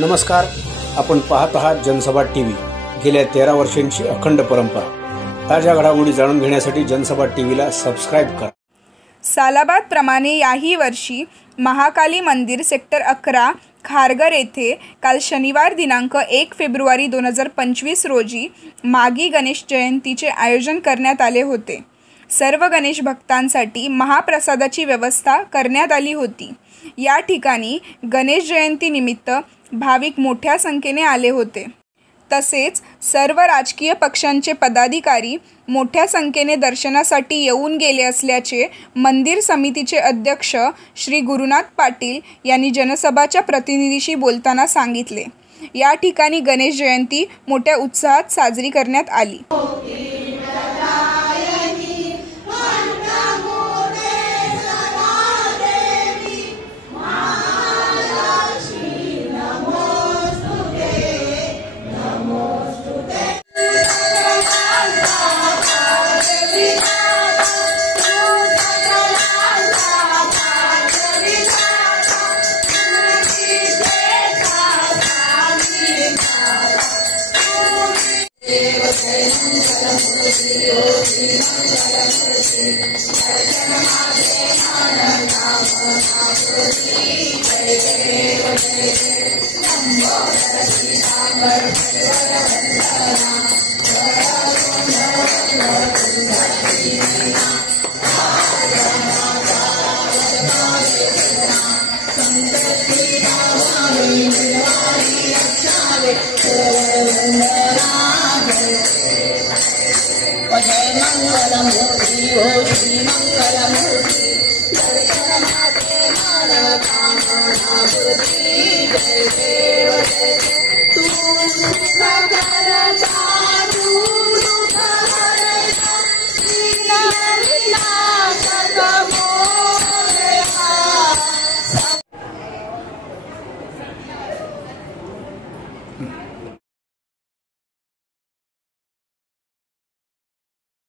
नमस्कार, आपण पाहत आहात जनसभा टीव्ही। गेल्या 13 वर्षांची अखंड परंपरा। ताज्या घडामोडी जाणून घेण्यासाठी जनसभा टीव्हीला सबस्क्राइब करा। सालाबाद प्रमाणे याही वर्षी महाकाली मंदिर सेक्टर 11 खारघर येथे काल शनिवार दिनांक 1 फेब्रुवारी 2025 रोजी मागी गणेश जयंतीचे आयोजन करण्यात आले होते। सर्व गणेश भक्तांसाठी महाप्रसादाची व्यवस्था करण्यात आली होती। या ठिकाणी गणेश जयंती निमित्त भाविक मोठ्या संख्येने आले होते। तसेच सर्व राजकीय पक्षांचे पदाधिकारी मोठ्या संख्येने दर्शनासाठी येऊन गेले असल्याचे मंदिर समितीचे अध्यक्ष श्री गुरुनाथ पाटील यांनी जनसभाच्या प्रतिनिधीशी बोलताना सांगितले। या ठिकाणी गणेश जयंती मोठ्या उत्साहात साजरी करण्यात आली।